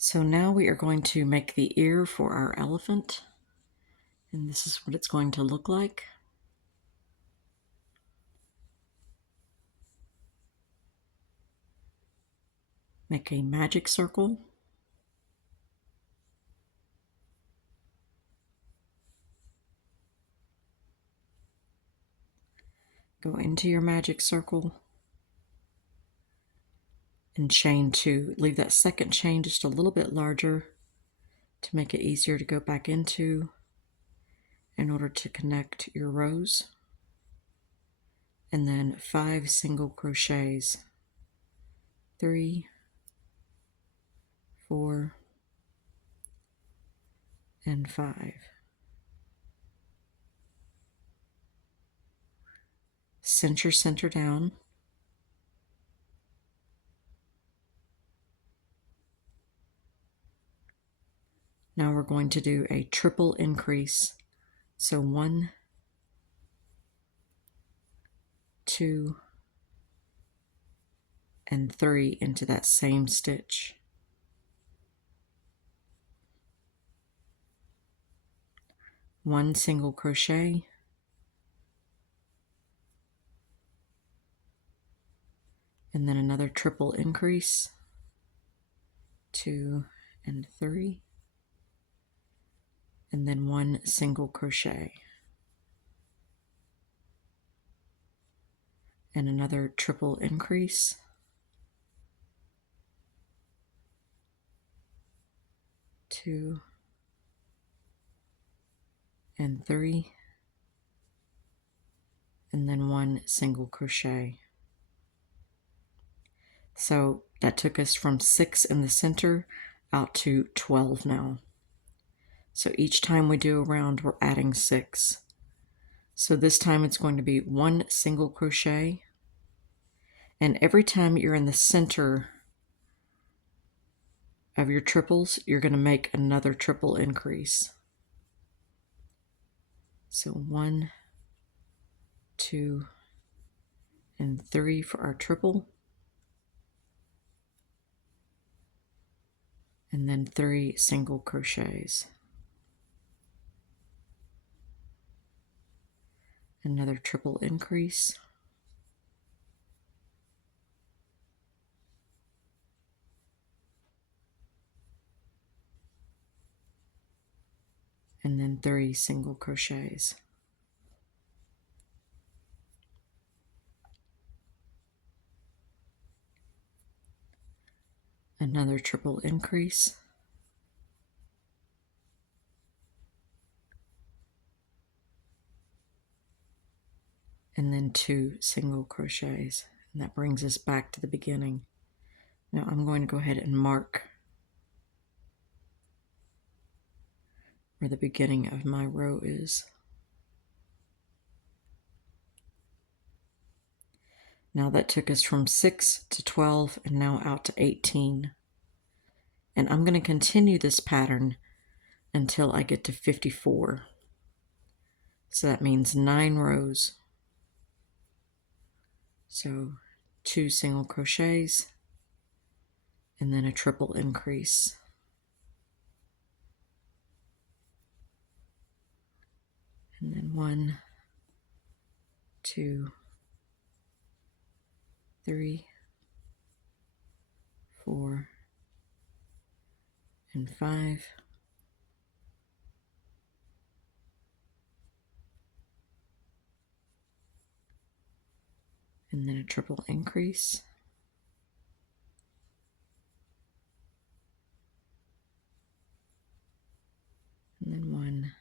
So now we are going to make the ear for our elephant, and this is what it's going to look like. Make a magic circle. Go into your magic circle and chain 2. Leave that second chain just a little bit larger to make it easier to go back into in order to connect your rows. And then 5 single crochets. 3, 4, and 5. Cinch your center down. Now we're going to do a triple increase. So 1, 2, and 3 into that same stitch. One single crochet, and then another triple increase, 2 and 3, and then one single crochet, and another triple increase, 2 and 3, and then one single crochet. So that took us from 6 in the center out to 12 now. So each time we do a round, we're adding 6. So this time it's going to be one single crochet, and every time you're in the center of your triples, you're going to make another triple increase. So 1, 2, and 3 for our triple, and then 3 single crochets. Another triple increase, and then 3 single crochets. Another triple increase, and then 2 single crochets, and that brings us back to the beginning. Now I'm going to go ahead and mark where the beginning of my row is. Now that took us from 6 to 12 and now out to 18. And I'm going to continue this pattern until I get to 54. So that means 9 rows. So 2 single crochets and then a triple increase. And then 1, 2, 3, 4, and 5. And then a triple increase. And then 1,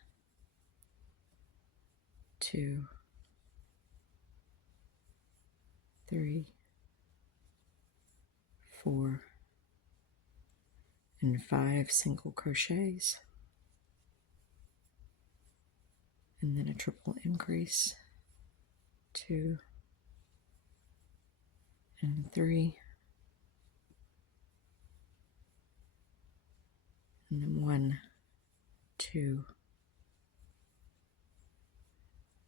2, 3, 4, and 5 single crochets. And then a triple increase, 2 and 3, and then 1, 2,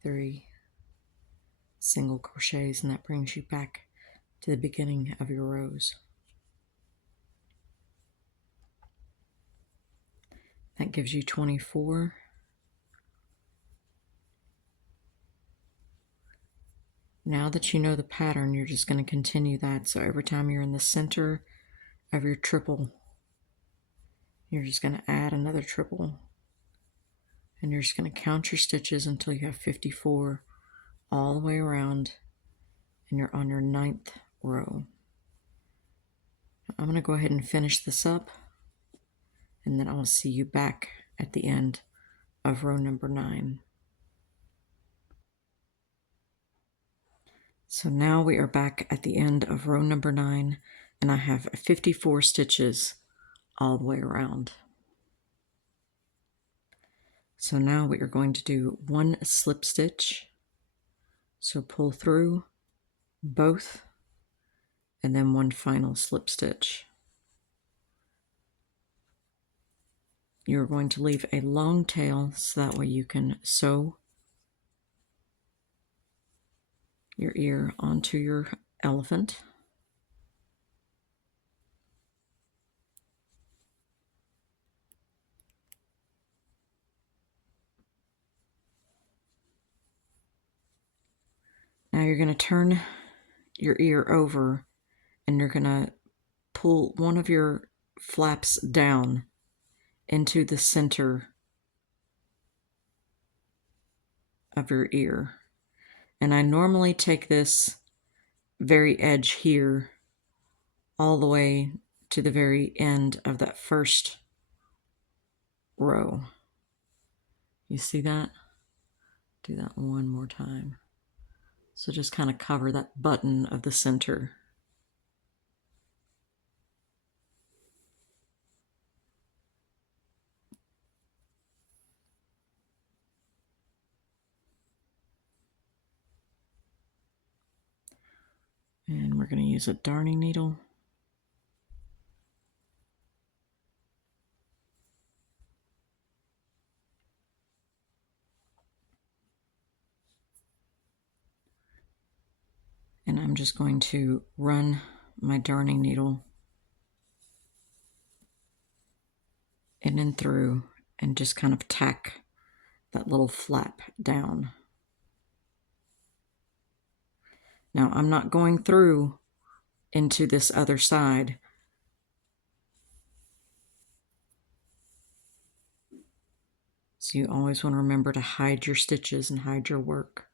3 single crochets, and that brings you back to the beginning of your rows. That gives you 24. Now that you know the pattern, you're just going to continue that. So every time you're in the center of your triple, you're just going to add another triple. And you're just going to count your stitches until you have 54 all the way around, and you're on your 9th row. I'm going to go ahead and finish this up, and then I'll see you back at the end of row number 9. So now we are back at the end of row number 9, and I have 54 stitches all the way around. So now we are going to do one slip stitch. So pull through both, and then one final slip stitch. You're going to leave a long tail so that way you can sew your ear onto your elephant. Now you're going to turn your ear over, and you're going to pull one of your flaps down into the center of your ear. And I normally take this very edge here all the way to the very end of that first row. You see that? Do that one more time. So just kind of cover that button of the center. And we're going to use a darning needle. And I'm just going to run my darning needle in and through and just kind of tack that little flap down. Now I'm not going through into this other side. So you always want to remember to hide your stitches and hide your work.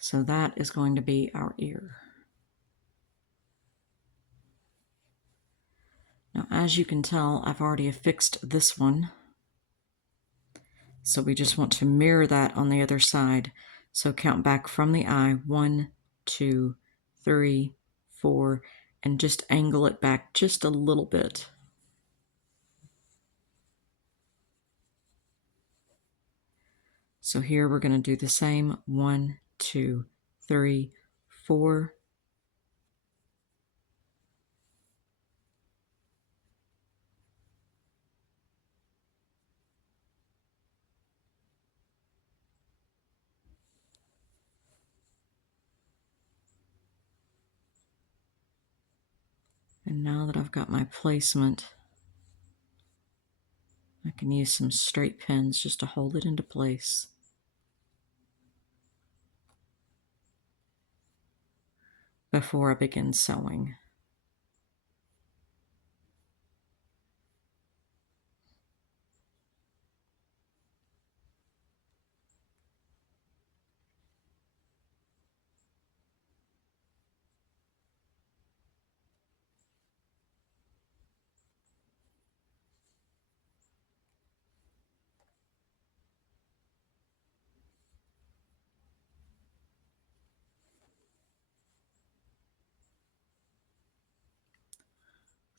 So that is going to be our ear. Now, as you can tell, I've already affixed this one. So we just want to mirror that on the other side. So count back from the eye, 1, 2, 3, 4, and just angle it back just a little bit. So here we're going to do the same, 1, 2, 3, 4. And now that I've got my placement, I can use some straight pins just to hold it into place. Before I begin sewing.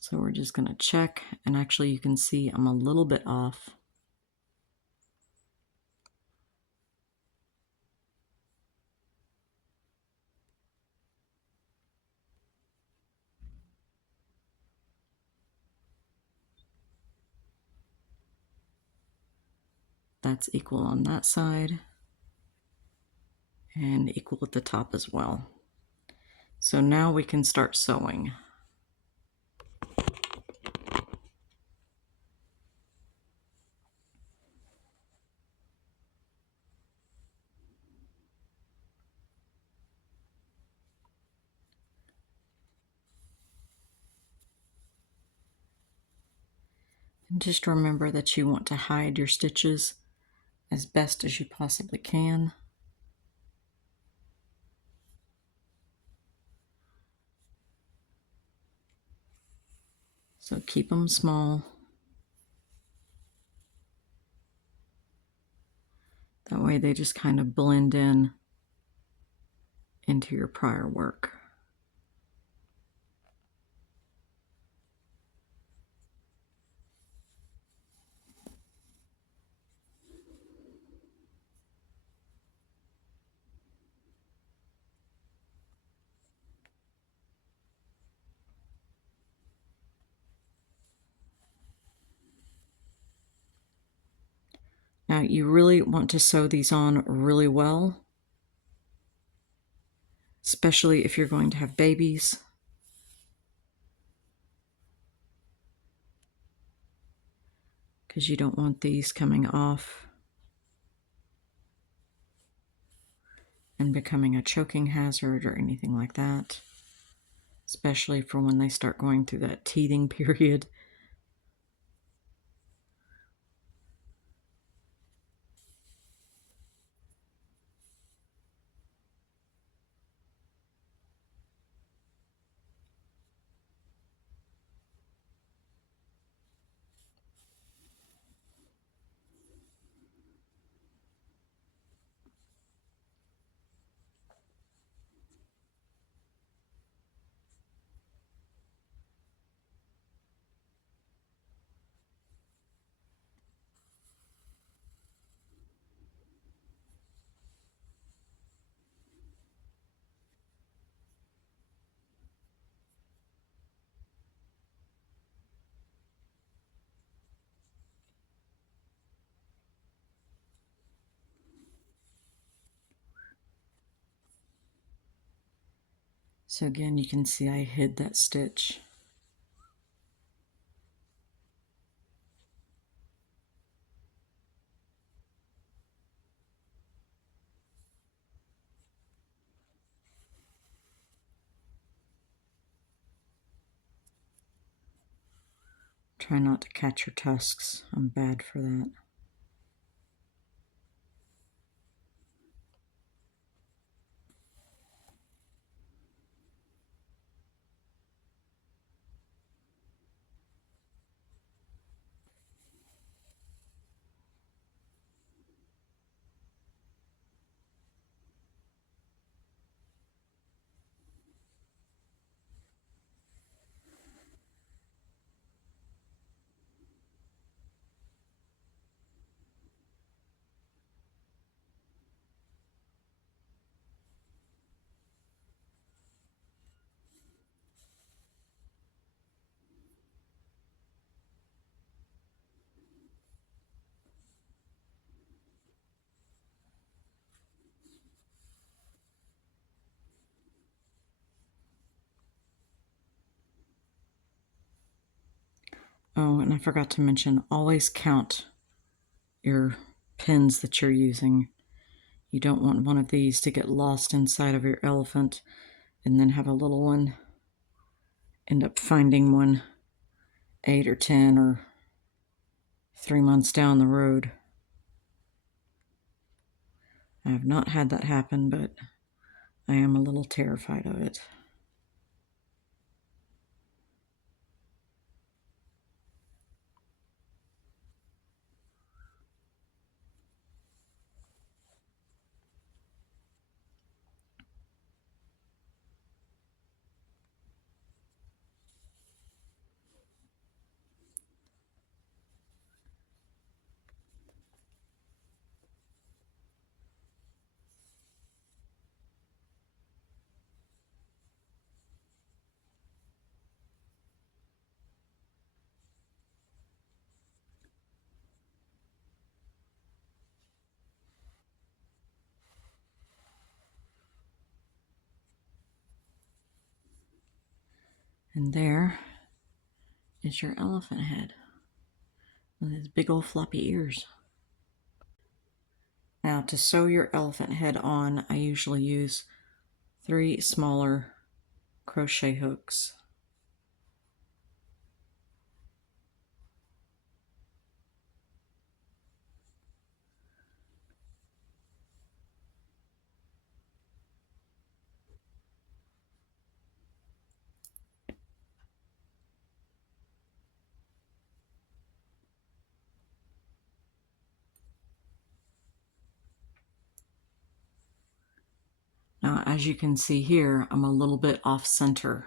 So we're just going to check, and actually you can see I'm a little bit off. That's equal on that side and equal at the top as well. So now we can start sewing. And just remember that you want to hide your stitches as best as you possibly can. So keep them small. That way they just kind of blend in into your prior work. Now you really want to sew these on really well, especially if you're going to have babies. Because you don't want these coming off and becoming a choking hazard or anything like that, especially for when they start going through that teething period. So again, you can see I hid that stitch. Try not to catch your tusks. I'm bad for that. Oh, and I forgot to mention, always count your pins that you're using. You don't want one of these to get lost inside of your elephant and then have a little one end up finding one 8 or 10 or 3 months down the road. I have not had that happen, but I am a little terrified of it. And there is your elephant head with his big old floppy ears. Now to sew your elephant head on, I usually use 3 smaller crochet hooks. Now, as you can see here, I'm a little bit off center.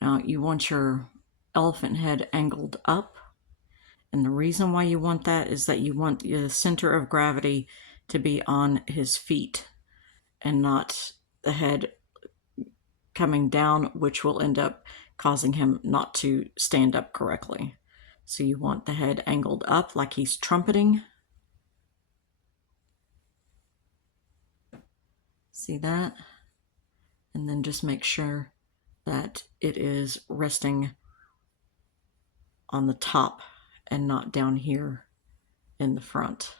Now, you want your elephant head angled up. And the reason why you want that is that you want the center of gravity to be on his feet and not the head coming down, which will end up causing him not to stand up correctly. So you want the head angled up like he's trumpeting. See that? And then just make sure that it is resting on the top and not down here in the front.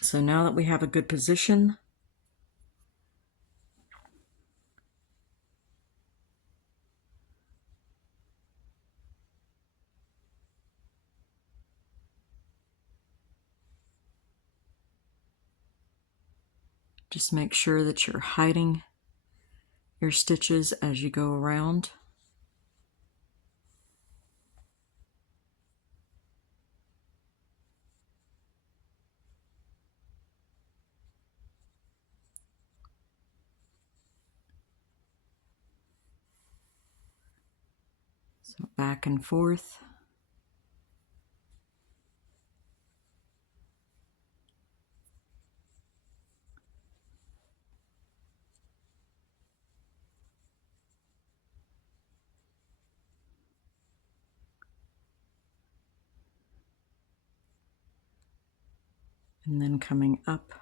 So now that we have a good position, just make sure that you're hiding your stitches as you go around. So back and forth. And then coming up.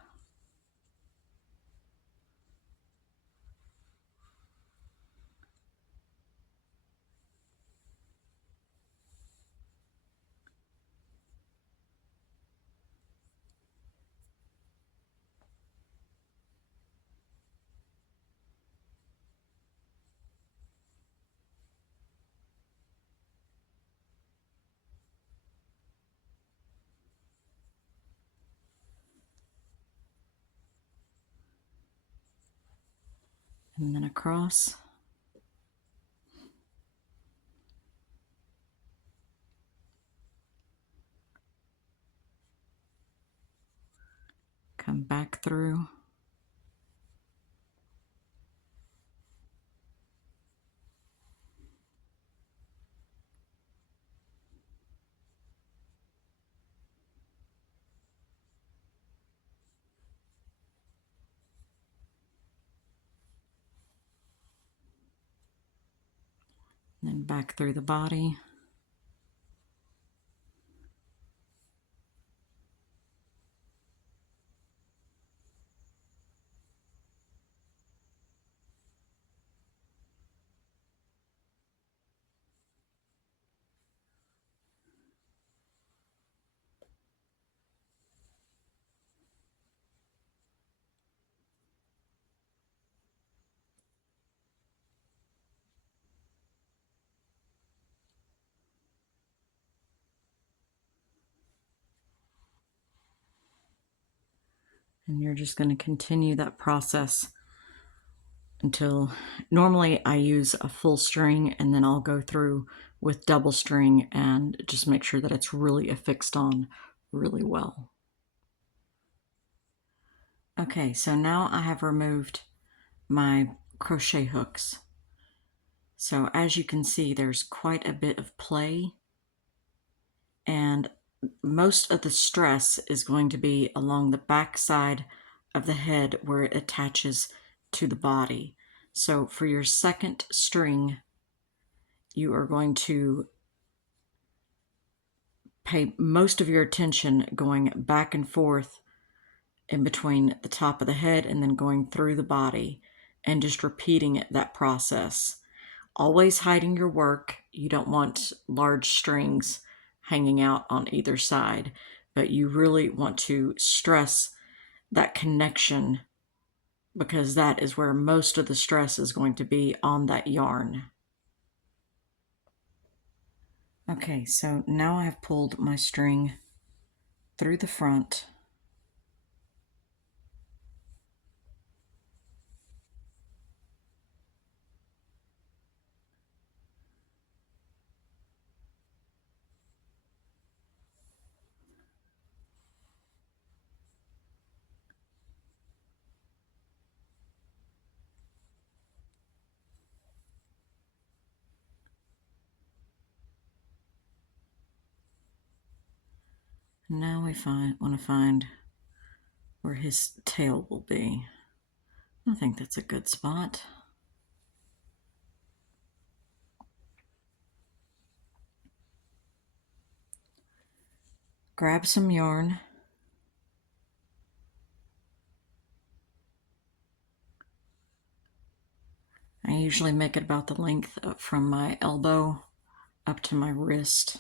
And then across. Come back through. And then back through the body. And you're just going to continue that process until, normally I use a full string and then I'll go through with double string and just make sure that it's really affixed on really well. Okay, so now I have removed my crochet hooks. So as you can see, there's quite a bit of play, and most of the stress is going to be along the back side of the head where it attaches to the body. So for your second string, you are going to pay most of your attention going back and forth in between the top of the head and then going through the body and just repeating that process. Always hiding your work. You don't want large strings hanging out on either side, but you really want to stress that connection because that is where most of the stress is going to be on that yarn. Okay, so now I have pulled my string through the front. Now we want to find where his tail will be. I think that's a good spot. Grab some yarn. I usually make it about the length from my elbow up to my wrist.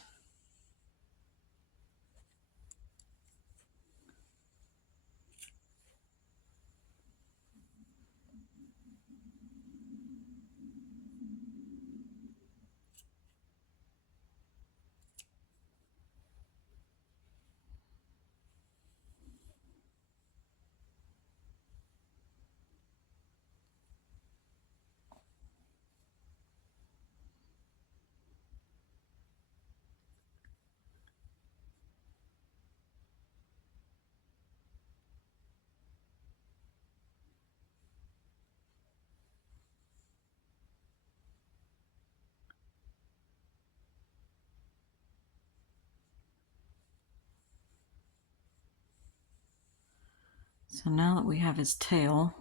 So now that we have his tail,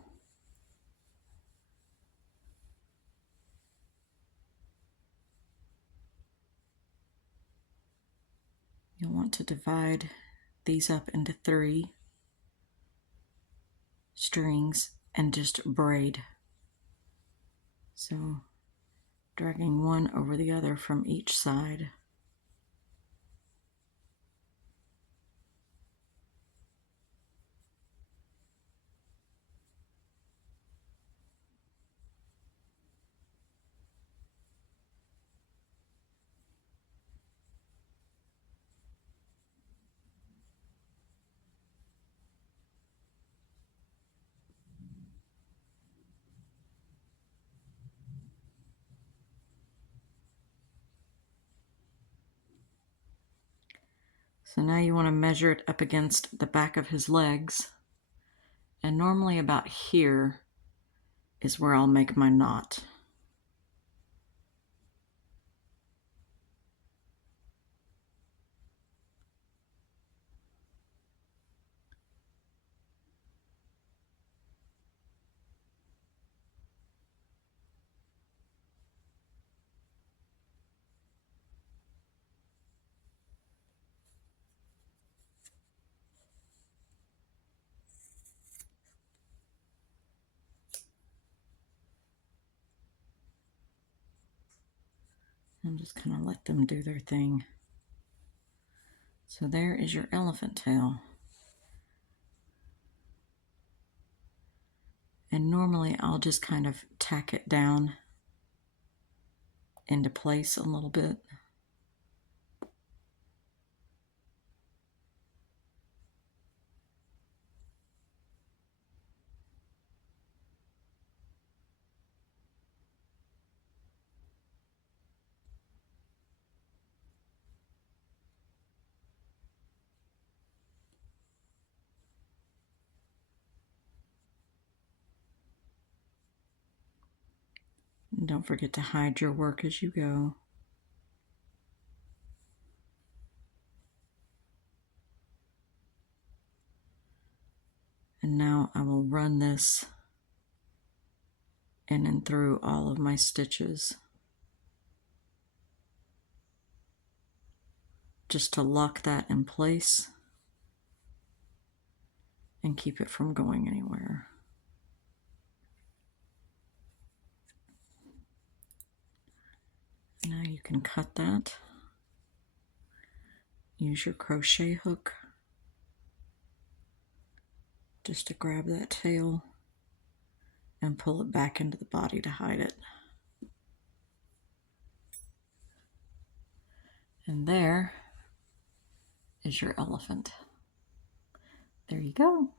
you'll want to divide these up into 3 strings and just braid. So dragging one over the other from each side. So now you want to measure it up against the back of his legs. And normally about here is where I'll make my knot. And just kind of let them do their thing. So there is your elephant tail. And normally I'll just kind of tack it down into place a little bit. And don't forget to hide your work as you go. And now I will run this in and through all of my stitches, just to lock that in place and keep it from going anywhere. Now you can cut that. Use your crochet hook just to grab that tail and pull it back into the body to hide it. And there is your elephant. There you go.